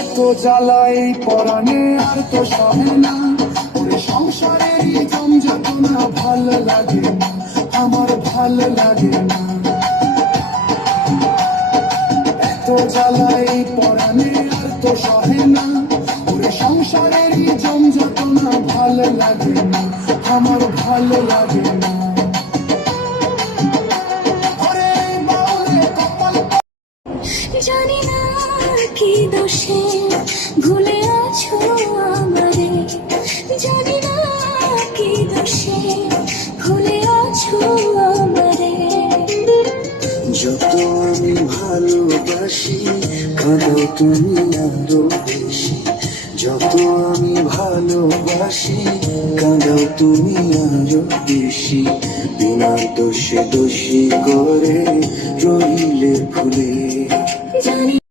এত জ্বালাই পরাণে আর তো সহে না, ওরে সংসারেরই জমজটনা ভাল লাগে না, আমার ভাল লাগে না। এত জ্বালাই পরাণে আর তো সহে না, ওরে সংসারেরই জমজটনা ভাল লাগে না, আমার ভাল লাগে না। জানি না কি দোষে ভুলে আছো আমারে, জানি না কি দোষে ভুলে আছো আমারে। যত আমি ভালোবাসি কাঁদাও তুমি আরো বেশি, যত আমি ভালোবাসি কাঁদাও তুমি আরো বেশি। বিনা দোষে দোষী করে রইলে ভুলে। জানি